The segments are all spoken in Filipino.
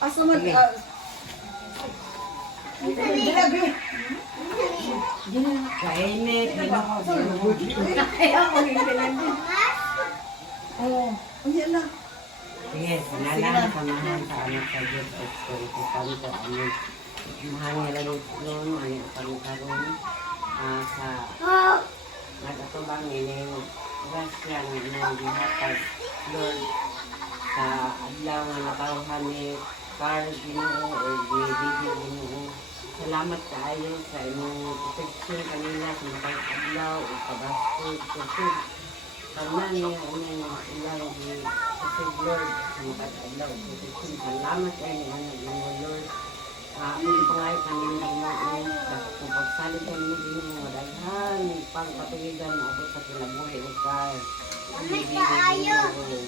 Asa man Kainit, ayaw mo yung kailangan. Oo. Unya na. sige, sinalang samahan sa anak sa Diyos at Espiritu Santo. Amen. Mahal nila noon, ano pangkaroon sa nag-atubang ining grasya ng inyong gihatag, Lord, sa adlaw nga natawhan ni Carl Ginoo o Gigi Ginoo. Salamat kaayo sa imong protection kanila sa matang adlaw o kabastos, kusog. Tanan niya inyong ilang kusog, Lord, sa matang adlaw o protection. Salamat kayo ni inyong Lord. Ang pangayot ng inyong mga kung pagsalit ng inyong mga daghan, pagpatuligan mo abot sa kinabuhi o Carl. Gigi Ginoo.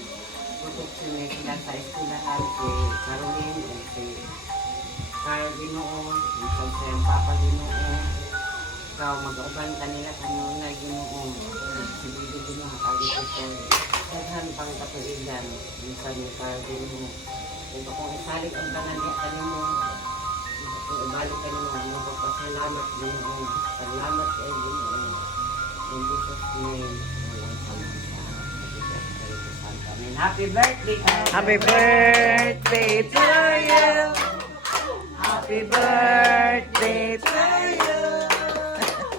Protection na sila sa eskulahan si Caroline o si Carl Ginoo, isang sa iyong Papa Ginoo. Ikaw, mag-auban kanila kanunay Ginoo. Si Bibi Ginoo, kalito ko. Daghan pang katuligan, minsan ni Carl Ginoo. Ito kung isalit ang tanan niya kanimo, kung ibalik kanimo, magpapasalamat Ginoo. Salamat kay Ginoo. In Jesus' name, walang salamat. Amen. Happy birthday! Happy birthday to you. Happy birthday to you.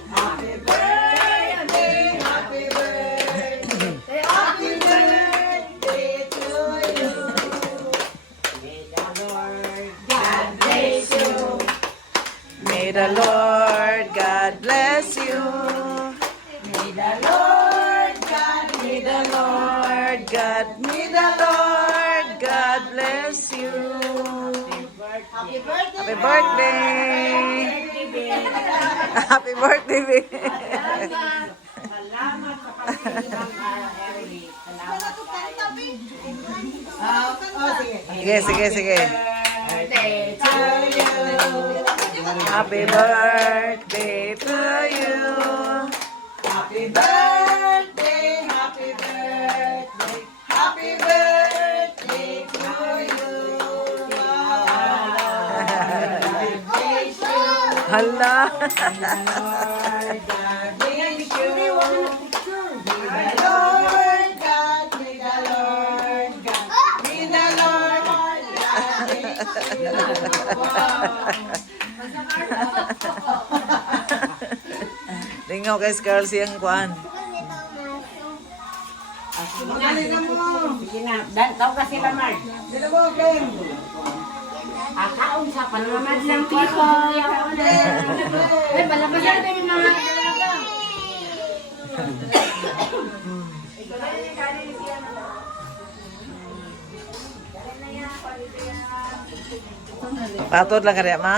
Happy birthday, happy birthday, happy birthday to you. May the Lord God bless you. May the Lord God bless you. May the Lord God, May the Lord God, may the Lord God bless you. happy birthday. Happy birthday. Happy birthday, baby. Salamat sa pagkakitang Erly. Salamat Sige, sige, sige. Birthday to you. Happy birthday to you. Happy birthday, happy birthday, happy birthday to you. Hala. Lord God bless you. May the Lord God, may the Lord God, may the Lord God bless you. Lingaw kay Carl siyang kuan. Sige na. Daw kasi lamar. Akaon sa panamad ng tiko. Eh, palabas natin yung mga dalaga. Patod lang kaya ma.